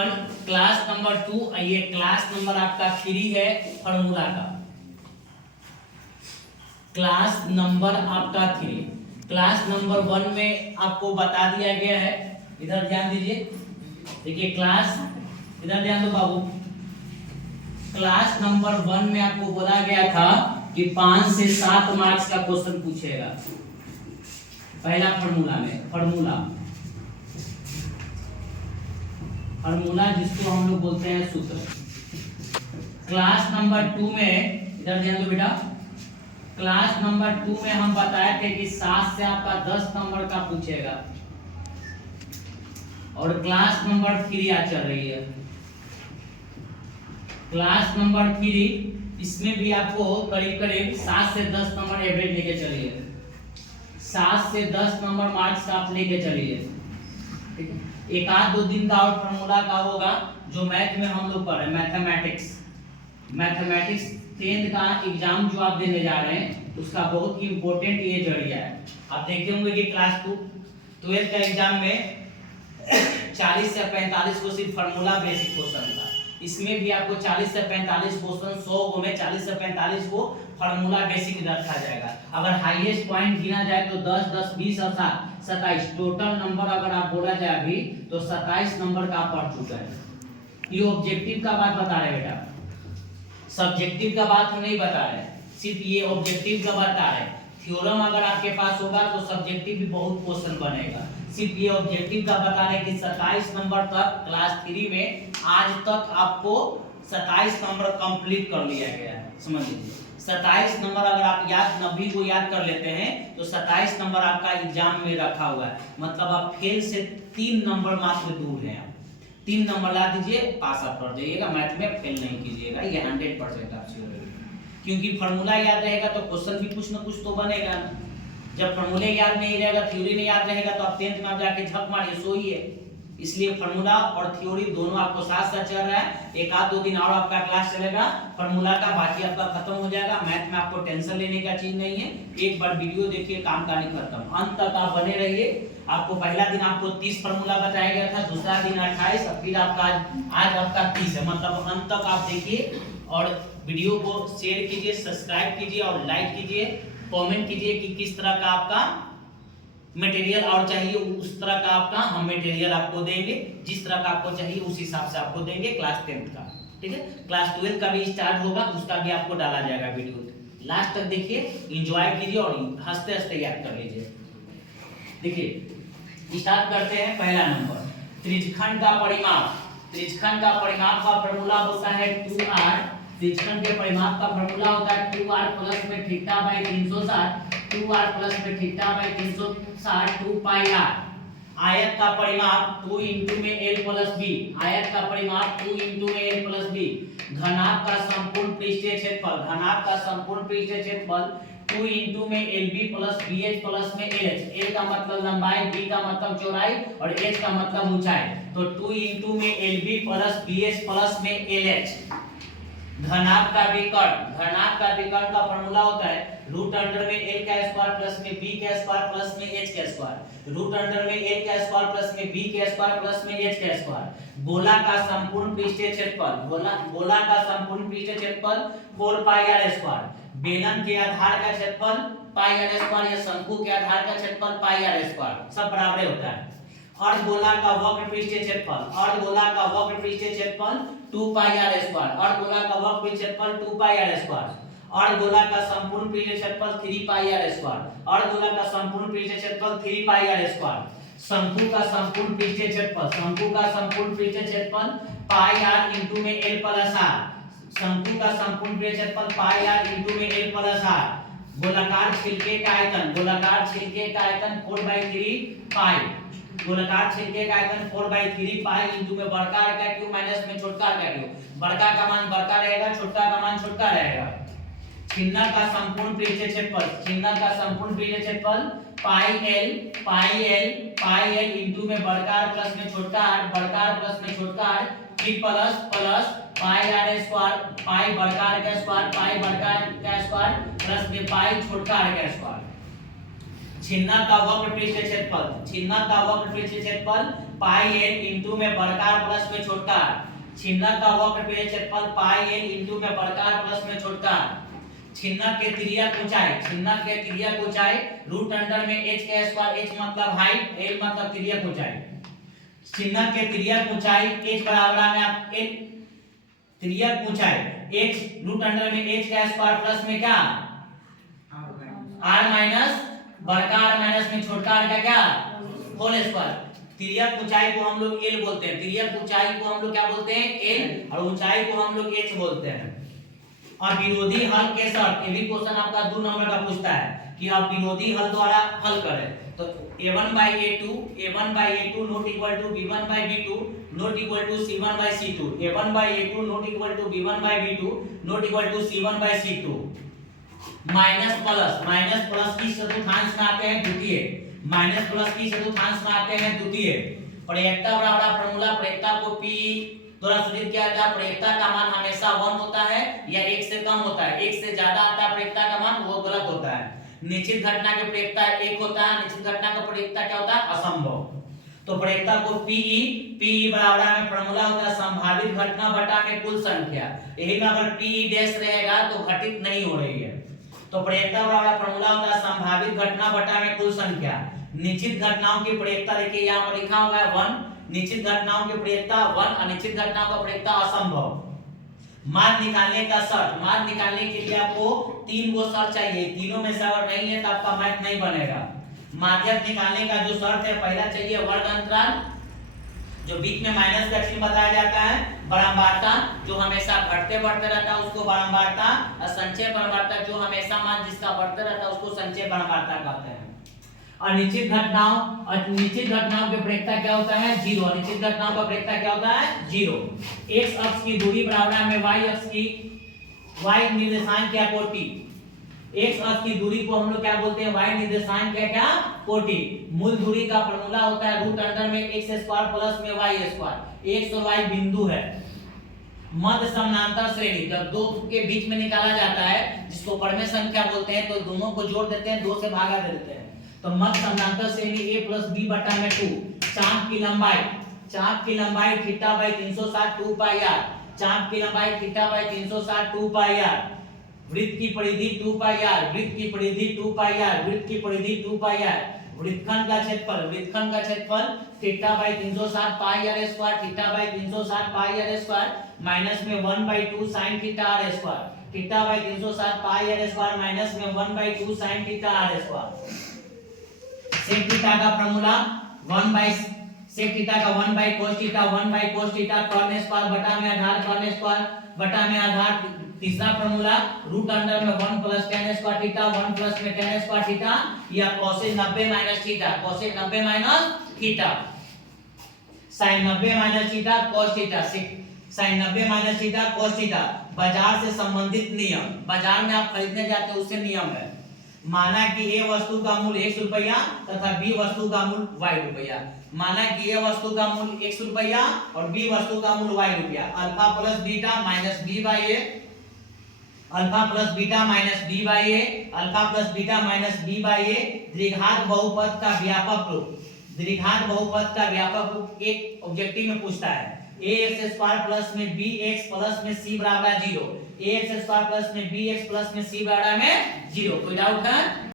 Class number 2, ये class number आपका 3 है फॉर्मूला का। क्लास नंबर आपका 3। क्लास नंबर 1 में आपको बता दिया गया है, इधर ध्यान दीजिए। देखिए क्लास, इधर ध्यान दो बाबू। क्लास नंबर 1 में आपको बोला गया था कि 5 से 7 मार्क्स का क्वेश्चन पूछेगा। पहला फॉर्मूला में, फॉर्मूला जिसको हम लोग बोलते हैं सूत्र। क्लास नंबर 2 में, इधर ध्यान दो बेटा, क्लास नंबर 2 में हम बताए थे कि 7 से आपका 10 नंबर का पूछेगा। और क्लास नंबर 3 आज चल रही है। क्लास नंबर 3, इसमें भी आपको करीब करीब 7 से 10 नंबर एवरेज लेके चलिए। 7 से 10 नंबर मार्क्स का आप लेके चलिए। एक आध दो दिन का और फॉर्मूला का होगा जो मैथ में हम लोग पढ़ रहे हैं, मैथमेटिक्स 10th का एग्जाम जो आप देने जा रहे हैं उसका बहुत ही इंपॉर्टेंट ये जरिया है। आप देखे होंगे कि क्लास 12th का एग्जाम में 40 से 45 को सिर्फ फॉर्मूला बेसिक क्वेश्चन था। इसमें भी आपको 40 से 45 क्वेश्चन, 100 को में 40 से 45 को फॉर्मूला बेसिक रखा जाएगा। अगर हाईएस्ट पॉइंट गिना जाए तो 10, 10, 20 और 7, 27 टोटल नंबर अगर आप बोला जाए अभी तो 27 नंबर का आप पढ़ चुका है। ये ऑब्जेक्टिव का बात बता रहे बेटा, सब्जेक्टिव का बात हम नहीं बता रहे, सिर्फ ये ऑब्जेक्टिव का बता रहे। थ्योरम अगर आपके पास होगा तो सब्जेक्टिव भी बहुत क्वेश्चन बनेगा। सिर्फ ये ऑब्जेक्टिव का बता रहे कि 27 नंबर तक क्लास 3 में आज तक आपको 27 नंबर कंप्लीट कर लिया गया है। समझ लीजिए 27 नंबर अगर आप 90 को याद कर लेते हैं तो 27 नंबर आपका एग्जाम में रखा हुआ है। मतलब आप फेल से 3 नंबर मात्र दूर हैं। 3 नंबर ला दीजिए, पास आप कर जाइएगा। मैथ में फेल नहीं कीजिएगा, ये 100% आप श्योर है। क्योंकि फॉर्मूला याद रहेगा तो क्वेश्चन भी कुछ ना कुछ तो बनेगा। जब फॉर्मूले याद नहीं रहेगा, थ्योरी नहीं याद रहेगा तो आप 10th में जाके झक मारिए, सोइए। इसलिए फॉर्मूला और थ्योरी दोनों आपको साथ साथ चल रहा है। एक आध दो दिन और आपका क्लास चलेगा फॉर्मूला का, बाकी आपका खत्म हो जाएगा। मैथ में आपको टेंशन लेने का चीज नहीं है। एक बार वीडियो देखिए, काम कहानी खत्म। अंत तक आप बने रहिए। आपको पहला दिन आपको 30 फॉर्मूला बताया गया था, दूसरा दिन 28 और फिर आपका आज आपका 30 है। मतलब अंत तक आप देखिए और वीडियो को शेयर कीजिए, सब्सक्राइब कीजिए और लाइक कीजिए, कमेंट कीजिए कि किस तरह का आपका मटेरियल और चाहिए, उस तरह का आपका हम मटेरियल आपको देंगे। जिस तरह का आपको चाहिए उस हिसाब से आपको देंगे। क्लास 10th का, ठीक है। क्लास 12th का भी स्टार्ट होगा, उसका भी आपको डाला जाएगा वीडियो। लास्ट तक देखिए, एंजॉय कीजिए और हंसते हंसते याद कर लीजिए। देखिए स्टार्ट करते हैं। पहला नंबर, त्रिज्यखंड का परिमाप। त्रिज्यखंड का परिमाप का फॉर्मूला होता है 2r। त्रिज्यखंड के परिमाप का फॉर्मूला होता है 2r प्लस में थीटा बाई 360, 2r प्लस में थीटा बाई 360 2 पाई r। आयत का परिमाप 2 इंटू में l प्लस b। आयत का परिमाप 2 इंटू में l प्लस b। घनाभ का संपूर्ण पृष्ठीय क्षेत्रफल, घनाभ का संपूर्ण पृष्ठीय क्षेत्रफल 2 इंटू में lb प्लस bh प्लस में lh। l का मतलब लंबाई, b का मतलब चौड़ाई और h का मतलब ऊंचाई। तो 2 इंटू में lb प्लस bh प्लस में lh। घनाभ का विकर्ण, घनाभ का विकर्ण का फॉर्मूला होता है रूट अंडर में l का स्क्वायर प्लस में b का स्क्वायर प्लस में h का स्क्वायर। रूट अंडर में l का स्क्वायर प्लस में b का स्क्वायर प्लस में h का स्क्वायर। गोला का संपूर्ण पृष्ठीय क्षेत्रफल, गोला का संपूर्ण पृष्ठीय क्षेत्रफल 4 पाई r स्क्वायर। बेलन के आधार का क्षेत्रफल पाई r स्क्वायर या शंकु के आधार का क्षेत्रफल पाई r स्क्वायर, सब बराबर होता है। अर्धगोला का वक्र पृष्ठीय क्षेत्रफल, अर्धगोला का वक्र पृष्ठीय क्षेत्रफल 2 पाई r स्क्वायर। अर्धगोला का वक्र पृष्ठीय क्षेत्रफल 2 पाई r स्क्वायर। अर्धगोला का संपूर्ण पृष्ठीय क्षेत्रफल 3 पाई r स्क्वायर। अर्धगोला का संपूर्ण पृष्ठीय क्षेत्रफल 3 पाई r स्क्वायर। शंकु का संपूर्ण पृष्ठीय क्षेत्रफल, शंकु का संपूर्ण पृष्ठीय क्षेत्रफल पाई r इंटू में l प्लस r। शंकु का संपूर्ण पृष्ठीय क्षेत्रफल पाई r इंटू में l प्लस r। गोलाकार छिलके का आयतन, गोलाकार छिलके का आयतन 4/3 पाई। गोलाकार छिलके का आयतन 4/3 पाई इंटू में बड़का r का क्यूब माइनस में छोटका r का क्यूब। बड़का का मान बड़का रहेगा, छोटका का मान छोटका रहेगा। छिन्नक का संपूर्ण पृष्ठीय क्षेत्रफल, छिन्नक का संपूर्ण पृष्ठीय क्षेत्रफल पाई l इंटू में बड़का r प्लस में छोटका r, बड़का r प्लस में छोटका r, फिर plus plus pi r square, pi बड़का r का स्क्वायर, पाई बड़का r का स्क्वायर प्लस में पाई छोटका r का स्क्वायर। छिन्नक का वक्र पृष्ठीय क्षेत्रफल, छिन्नक का वक्र पृष्ठीय क्षेत्रफल पाई एल इंटू में बड़का प्लस में छोटका, छिन्नक का वक्रपीय क्षेत्रफल पाई एल इंटू में बड़का प्लस में छोटका, छिन्नक के तिर्यक ऊंचाई, छिन्नक के तिर्यक ऊंचाई रूट अंडर में h का स्क्वायर, h मतलब हाइट, l मतलब तिर्यक ऊंचाई, छिन्नक के तिर्यक ऊंचाई h बराबर में आप l तिर्यक ऊंचाई h रूट अंडर में h का स्क्वायर प्लस में क्या r माइनस बड़का r माइनस में छोटका r का क्या होल स्क्वायर। तिर्यक ऊंचाई को हम लोग l बोलते हैं, तिर्यक ऊंचाई को हम लोग क्या बोलते हैं l, और ऊंचाई को हम लोग h बोलते हैं। और विरोधी हल के शर्त, ये भी क्वेश्चन आपका 2 नंबर का पूछता है कि आप विरोधी हल द्वारा हल करें। तो a1/a2 not equal to b1/b2 not equal to c1/c2, a1/a2 not equal to b1/b2 not equal to c1/c2। Minus plus की चतुर्थांश में आते हैं द्वितीय, माइनस प्लस की चतुर्थांश में आते हैं द्वितीय। प्रयेक्ता बराबर फॉर्मूला, प्रयेक्ता को p द्वारा सूचित किया जाता है। प्रयेक्ता का मान हमेशा 1 होता है या 1 से कम होता है, 1 से ज्यादा आता है प्रयेक्ता का मान वो गलत होता है। निश्चित घटना के प्रयेक्ता 1 होता है, निश्चित घटना का प्रयेक्ता क्या होता है असंभव। तो प्रयेक्ता को PE बराबर में फॉर्मूला होता है संभावित घटना बटा में कुल संख्या, यही में अगर PE डैश रहेगा तो घटित नहीं हो रही है। तो प्रयेक्ता बराबर फॉर्मूला होता है संभावित घटना बटा में कुल संख्या। निश्चित घटनाओं की प्रयेक्ता देखिए यहाँ पर लिखा हुआ है 1, निश्चित घटनाओं की प्रयेक्ता 1, अनिश्चित घटनाओं का प्रयेक्ता असंभव। मान निकालने का शर्त, मान निकालने के लिए आपको 3 गो शर्त चाहिए, तीनों में से अगर नहीं है तो आपका मैथ नहीं बनेगा। माध्यक निकालने का जो शर्त है, पहला चाहिए वर्ग अंतराल, जो बीच में माइनस का चिन्ह बताया जाता है, बारंबारता जो हमेशा घटते बढ़ते रहता है उसको बारंबारता, और संचय बारंबारता जो हमेशा मान जिसका बढ़ते रहता है उसको संचय बारंबारता कहते हैं। अनिश्चित घटनाओं के प्रयेक्ता क्या होता है 0, अनिश्चित घटनाओं का प्रयेक्ता क्या होता है 0। x अक्ष की दूरी बराबर में y अक्ष की y निर्देशांक क्या कोटि, x अक्ष की दूरी को हम लोग क्या बोलते हैं y निर्देशांक क्या कोटि। मूल दूरी का फॉर्मूला होता है रूट अंडर में x स्क्वायर प्लस में y स्क्वायर, x और y बिंदु है। मध्य समानांतर श्रेणी जब दो के बीच में निकाला जाता है जिसको परमेय संख्या बोलते हैं, तो दोनों को जोड़ देते हैं, 2 से भागा दे देते हैं। तो मध्य समानांतर श्रेणी a + b बटा में 2, चाप की लंबाई θ/360 2 पाई r, चाप की लंबाई θ/360 2 पाई r, वृत्त की परिधि 2 पाई r, वृत्त की परिधि 2 पाई r, वृत्त की परिधि 2 पाई r, वृत्तखंड का क्षेत्रफल θ/360 पाई r स्क्वायर, θ/360 पाई r स्क्वायर माइनस में 1/2 sin θ r स्क्वायर, θ/360 पाई r स्क्वायर माइनस में 1/2 sin θ r square. sec theta का फॉर्मूला 1/sec थीटा का 1/cos theta, 1/cos theta corn square बटा में आधार कॉर्न स्क्वायर बटा में आधार। तीसरा फॉर्मूला रूट अंडर में 1 + tan स्क्वायर थीटा, 1 + में tan स्क्वायर थीटा या cos 90 - theta, cos 90 - theta, sin 90 - theta cos theta, sin 90 - theta cos theta. बाजार से संबंधित नियम, बाजार में आप खरीदने जाते हो उससे नियम है। माना कि A वस्तु का मूल्य x रुपया तथा B वस्तु का मूल्य y रुपया, माना कि A वस्तु का मूल्य x रुपया और B वस्तु का मूल्य y रुपया। Alpha plus beta minus b by a, alpha plus beta minus b by a, alpha plus beta minus b by a द्विघात बहुपद का व्यापक रूप, द्विघात बहुपद का व्यापक रूप एक ऑब्जेक्टिव में पूछता है। ax स्क्वायर प्लस में bx प्लस में c बराबर 0, ax स्क्वायर प्लस में bx प्लस में c बराबर में 0। कोई डाउट है?